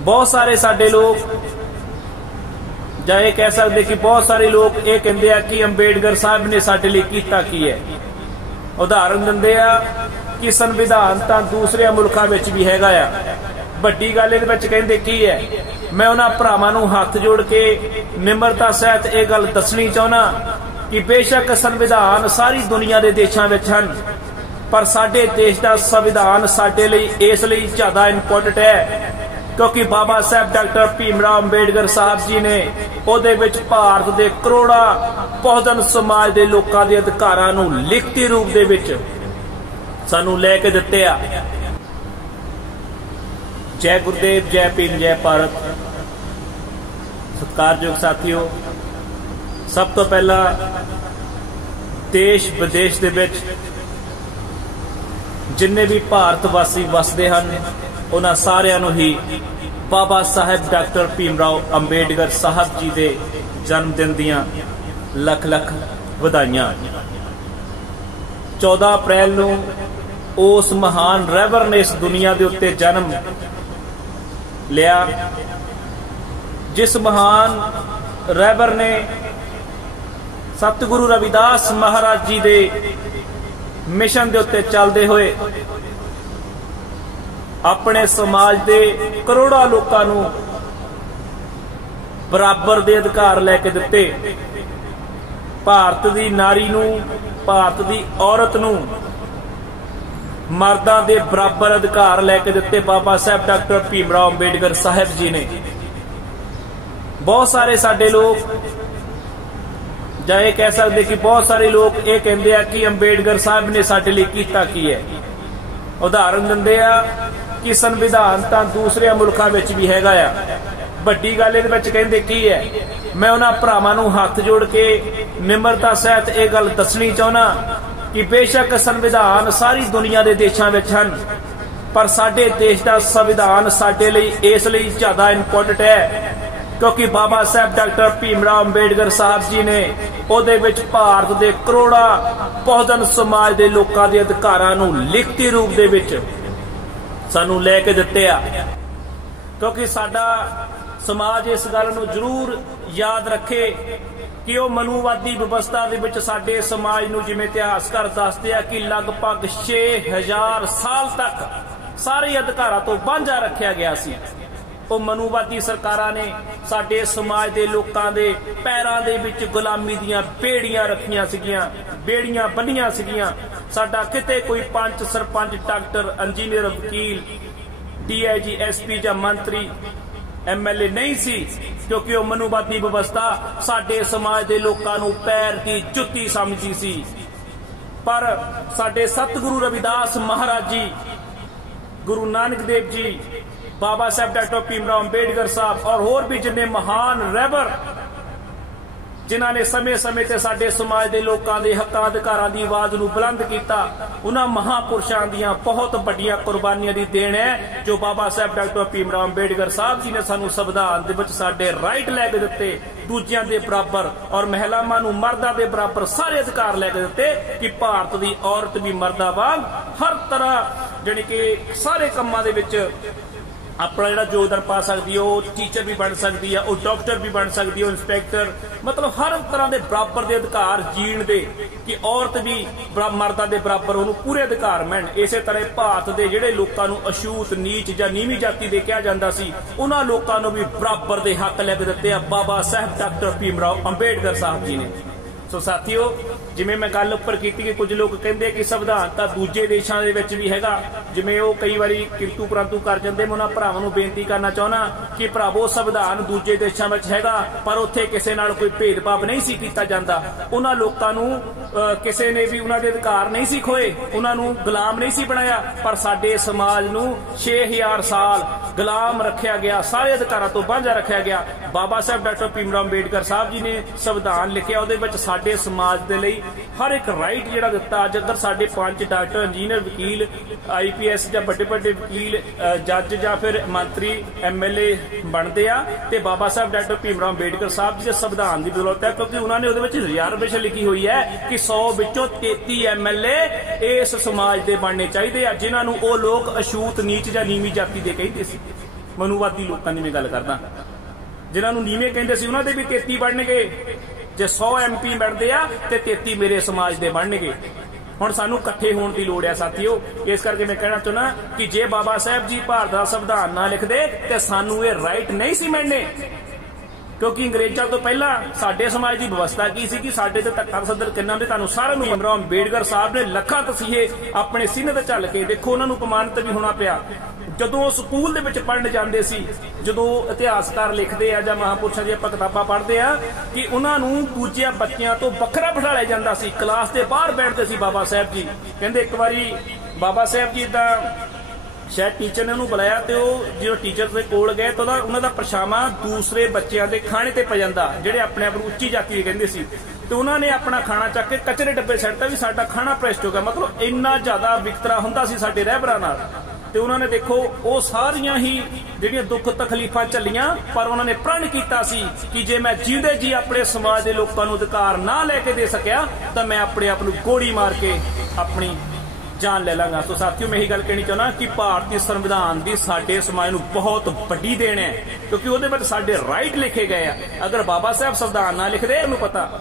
बहुत सारे साडे लोग ਜਾਂ ਇਹ कह सकते कि बहुत सारे लोग ये कहते हैं कि अंबेडकर साहब ने साडे लिए कीता की है। उदाहरण दिंदे आ कि संविधान तो दूसरे मुल्कों में भी हैगा आ, वड्डी गल इहदे विच कहंदे की है। मैं उन्हां भरावां नूं हाथ जोड़ के निमरता सहित यह गल दसनी चाहुंदा कि बेशक संविधान सारी दुनिया के देशों में हैं, पर साडे देश का संविधान साडे लई इस लई ज़्यादा इंपोर्टेंट है क्योंकि बाबा साहब डॉक्टर भीमराव अंबेडकर साहब जी ने उहदे विच भारत के करोड़ा बहुजन समाज के लोगों के अधिकारां नूं लिखती रूप दे विच सानू लैके दिते आ। जय गुरुदेव, जय भीम, जय भारत। सत्कारयोग साथियों, सब तो पहला देश विदेश दे विच जिन्ने भी भारत वासी वसदे हन उन्हां सारिआं नूं ही बाबा साहब डॉक्टर भीमराव अंबेडकर साहब जी के जन्मदिन दियां लख लख वधाइयां। 14 अप्रैल नूं उस महान रहबर ने इस दुनिया के उत्ते जन्म लिया, जिस महान रहबर ने सतगुरु रविदास महाराज जी के मिशन के उत्ते चलते हुए अपने समाज के करोड़ों लोगों नूं बराबर के अधिकार लैके दिते। भारत की नारी नूं, भारत की औरत नूं मर्दां दे बराबर अधिकार लैके दिते बाबा साहब डॉक्टर भीमराव अंबेडकर साहब जी ने। बहुत सारे साडे लोग ਜਾਂ ਇਹ कह सकते कि बहुत सारे लोग ये कहते हैं कि अंबेडकर साहब ने साडे लिए कीता की है। उदाहरण दिंदे आ कि संविधान तो दूसरे मुल्कों में भी हैगा आ, वड्डी गल इहदे विच कहंदे की है। मैं उन्हां भरावां नूं हाथ जोड़ के निमरता सहित यह गल दसनी चाहुंदा कि बेशक संविधान सारी दुनिया के देशों में हैं, पर साडे देश का संविधान साडे लई इस लई ज़्यादा इंपोर्टेंट है क्योंकि बाबा साहब डॉक्टर भीमराव अंबेडकर साहब जी ने उहदे विच भारत के करोड़ा बहुजन समाज के लोगों के अधिकारां नूं लिखती रूप दे विच सानू लैके दिते आ। क्योंकि साडा समाज इस गल नूं जरूर याद रखे कि वह मनुवादी व्यवस्था दे विच साडे समाज नूं जिवें इतिहासकार दसदे आ कि लगभग 6000 साल तक सारे अधिकारां तो वांझा रखिया गया सी। ਉਹ मनुवादी सरकारां ने साडे समाज के लोगों के पैरों के विच गुलामी दीयां बेड़ियां रखियां सीगियां, बेड़ियां बन्नियां सीगियां। साडा किते कोई पंच, सरपंच, डॉक्टर, इंजीनियर, वकील, DIG, SP या मंत्री, MLA नहीं सी, क्योंकि वह मनुवादी व्यवस्था साडे समाज के लोगों नूं पैर की जुत्ती समझदी सी। पर साडे सतगुरु रविदास महाराज जी, गुरु नानक देव जी, बाबा साहब डॉक्टर भीमराव अंबेडकर साहब और होर भी जिन्ने महान रहबर जिन्हां ने समय समय ते साडे समाज के लोगों के हक्कां अधिकारां की आवाज़ नूं बुलंद किया, उन्हां महापुरुषां दीयां बहुत वड्डियां कुर्बानियां दी देन है जो बाबा साहब डॉक्टर भीमराव अंबेडकर साहब जी ने सानूं संविधान दे विच साडे राइट लैके दिते, दूजियां दे बराबर और महिलावां नूं मर्दां दे बराबर सारे अधिकार लैके दिते कि भारत की औरत भी मर्दां वांग हर तरह जानी कि सारे कामां दे विच अपना जो योगदान पा सकती है। वो टीचर भी बन सकती है, वो डॉक्टर भी बन सकती है, इंस्पैक्टर, मतलब हर तरह के बराबर के अधिकार जीण दे कि औरत भी मर्दां दे बराबर उन्होंने पूरे अधिकार मिलन। इस तरह भारत के जिहड़े लोगों को अछूत, नीच या नीवीं जाति दे कहा जाता सी, उन्हां लोगों को भी बराबर के हक लैके दिते आ बाबा साहब डॉक्टर भीमराव अंबेडकर साहब जी ने। सो साथियों, जिमें मैं गल उपर की कि कुछ लोग कहते कि संविधान तो दूजे देशों के भी हैगा, जिमें वो कई बार किंतु परंतु कर जाते। मैं उन्होंने भरावां नूं बेनती करना चाहना कि भरावो संविधान दूजे देशों में हैगा, पर उत्थे किसी नाल कोई भेदभाव नहीं सी कीता जांदा। उन्हां लोकां नूं किसी ने भी उन्हां दे अधिकार नहीं सी खोए, उन्हां नूं गुलाम नहीं सी बनाया, पर साडे समाज नूं 6000 साल गुलाम रखा गया, सारे अधिकारों तो वांझा रखा गया। बाबा साहब डॉक्टर भीमराव अंबेडकर साहब जी ने संविधान लिखिया, उहदे विच साडे समाज दे लई हर एक राइट जिहड़ा दिता। अज अगर साडे पंच, डॉक्टर, इंजीनियर, वकील, IPS या बड़े बड़े वकील, जज या फिर मंत्री, MLA बनते आ ते बाबा साहब डॉक्टर भीमराव अंबेडकर साहब जी के संविधान की बदौलत है, क्योंकि उन्होंने उहदे विच रिजर्वेशन लिखी हुई है कि 100 विचों 33 MLA इस समाज के बनने चाहिए, जिन्होंने वो लोग अछूत, नीच या नीवीं जाति दे कहते सी। ਮਨੂਵਾਦੀ ਲੋਕਾਂ ਦੀ ਮੈਂ ਗੱਲ ਕਰਦਾ, ਜਿਨ੍ਹਾਂ ਨੂੰ ਨੀਵੇਂ ਕਹਿੰਦੇ ਸੀ ਉਹਨਾਂ ਦੇ ਵੀ 33 ਬਣਨਗੇ। ਜੇ 100 MP ਬਣਦੇ ਆ ਤੇ 33 ਮੇਰੇ ਸਮਾਜ ਦੇ ਬਣਨਗੇ। ਹੁਣ ਸਾਨੂੰ ਇਕੱਠੇ ਹੋਣ ਦੀ ਲੋੜ ਆ ਸਾਥੀਓ। ਇਸ ਕਰਕੇ ਮੈਂ ਕਹਿਣਾ ਚਾਹੁੰਦਾ ਕਿ ਜੇ ਬਾਬਾ ਸਾਹਿਬ ਜੀ ਭਾਰਤ ਦਾ ਸੰਵਿਧਾਨ ਨਾ ਲਿਖਦੇ ਤੇ ਸਾਨੂੰ ਇਹ ਰਾਈਟ ਨਹੀਂ ਸੀ ਮਿਲਣੇ, ਕਿਉਂਕਿ ਅੰਗਰੇਜ਼ਾਂ ਤੋਂ ਪਹਿਲਾਂ ਸਾਡੇ ਸਮਾਜ ਦੀ ਵਿਵਸਥਾ ਕੀ ਸੀ ਕਿ ਸਾਡੇ ਤੇ ਧੱਕਾ ਸੱਦਰ ਕਿੰਨਾ ਦੇ ਤੁਹਾਨੂੰ ਸਾਰਿਆਂ ਨੂੰ ਭੀਮ ਰਾਓ ਅੰਬੇਡਕਰ ਸਾਹਿਬ ਨੇ ਲੱਖਾਂ ਤਸੀਹੇ ਆਪਣੇ ਸੀਨੇ ਤੇ ਝੱਲ ਕੇ ਦੇਖੋ, ਉਹਨਾਂ ਨੂੰ ਅਪਮਾਨਿਤ ਵੀ ਹੋਣਾ ਪਿਆ। ਜਦੋਂ ਉਹ ਸਕੂਲ ਦੇ ਵਿੱਚ ਪੜ੍ਹਨ ਜਾਂਦੇ ਸੀ, ਜਦੋਂ ਇਤਿਹਾਸਕਾਰ ਲਿਖਦੇ ਆ ਜਾਂ ਮਹਾਂਪੁਰਸ਼ਾਂ ਦੀਆਂ ਆਪਾਂ ਕਿਤਾਬਾਂ ਪੜ੍ਹਦੇ ਆ ਕਿ ਉਹਨਾਂ ਨੂੰ ਦੂਜਿਆਂ ਬੱਚਿਆਂ ਤੋਂ ਵੱਖਰਾ ਬਿਠਾਇਆ ਜਾਂਦਾ ਸੀ, ਕਲਾਸ ਦੇ ਬਾਹਰ ਬੈਠਦੇ ਸੀ ਬਾਬਾ ਸਾਹਿਬ ਜੀ। ਕਹਿੰਦੇ ਇੱਕ ਵਾਰੀ ਬਾਬਾ ਸਾਹਿਬ ਜੀ ਦਾ ਸ਼ਾਇਦ ਟੀਚਰ ਨੇ ਉਹਨੂੰ ਬੁਲਾਇਆ ਤੇ ਉਹ ਜਦੋਂ ਟੀਚਰ ਦੇ ਕੋਲ ਗਏ ਤਾਂ ਉਹਨਾਂ ਦਾ ਪਰਛਾਵਾਂ ਦੂਸਰੇ ਬੱਚਿਆਂ ਦੇ ਖਾਣੇ ਤੇ ਪੈ ਜਾਂਦਾ, ਜਿਹੜੇ ਆਪਣੇ ਆਪ ਨੂੰ ਉੱਚੀ ਜਾਤੀ ਦੇ ਕਹਿੰਦੇ ਸੀ। ਤੇ ਉਹਨਾਂ ਨੇ ਆਪਣਾ ਖਾਣਾ ਚੱਕ ਕੇ ਕਚਰੇ ਡੱਬੇ ਸੱਟਤਾ ਵੀ ਸਾਡਾ ਖਾਣਾ ਭ੍ਰਿਸ਼ਟ ਹੋ ਗਿਆ। ਮਤਲਬ ਇੰਨਾ ਜ਼ਿਆਦਾ ਵਿਤਕਰਾ ਹੁੰਦਾ ਸੀ ਸਾਡੇ ਰਹਿਬਰਾਂ ਨਾਲ। ਤੇ ਉਹਨਾਂ ਨੇ ਦੇਖੋ ਉਹ ਸਾਰੀਆਂ ਹੀ ਜਿਹੜੀਆਂ ਦੁੱਖ ਤਕਲੀਫਾਂ ਝੱਲੀਆਂ, ਪਰ ਉਹਨਾਂ ਨੇ ਪ੍ਰਣ ਕੀਤਾ ਸੀ ਕਿ ਜੇ ਮੈਂ ਜਿਉਂਦੇ ਜੀ ਆਪਣੇ ਸਮਾਜ ਦੇ ਲੋਕਾਂ ਨੂੰ ਅਧਿਕਾਰ ਨਾ ਲੈ ਕੇ ਦੇ ਸਕਿਆ ਤਾਂ ਮੈਂ ਆਪਣੇ ਆਪ ਨੂੰ ਗੋਲੀ ਮਾਰ ਕੇ ਆਪਣੀ ਜਾਨ ਲੈ ਲਾਂਗਾ। ਸੋ ਸਾਥੀਓ, ਮੈਂ ਇਹੀ ਗੱਲ ਕਹਿਣੀ ਚਾਹੁੰਦਾ ਕਿ ਭਾਰਤੀ ਸੰਵਿਧਾਨ ਦੀ ਸਾਡੇ ਸਮਾਜ ਨੂੰ ਬਹੁਤ ਵੱਡੀ ਦੇਣ ਹੈ, ਕਿਉਂਕਿ ਉਹਦੇ ਵਿੱਚ ਸਾਡੇ ਰਾਈਟ ਲਿਖੇ ਗਏ ਆ। ਅਗਰ ਬਾਬਾ ਸਾਹਿਬ ਸੰਵਿਧਾਨ ਨਾ ਲਿਖਦੇ, ਉਹਨੂੰ ਪਤਾ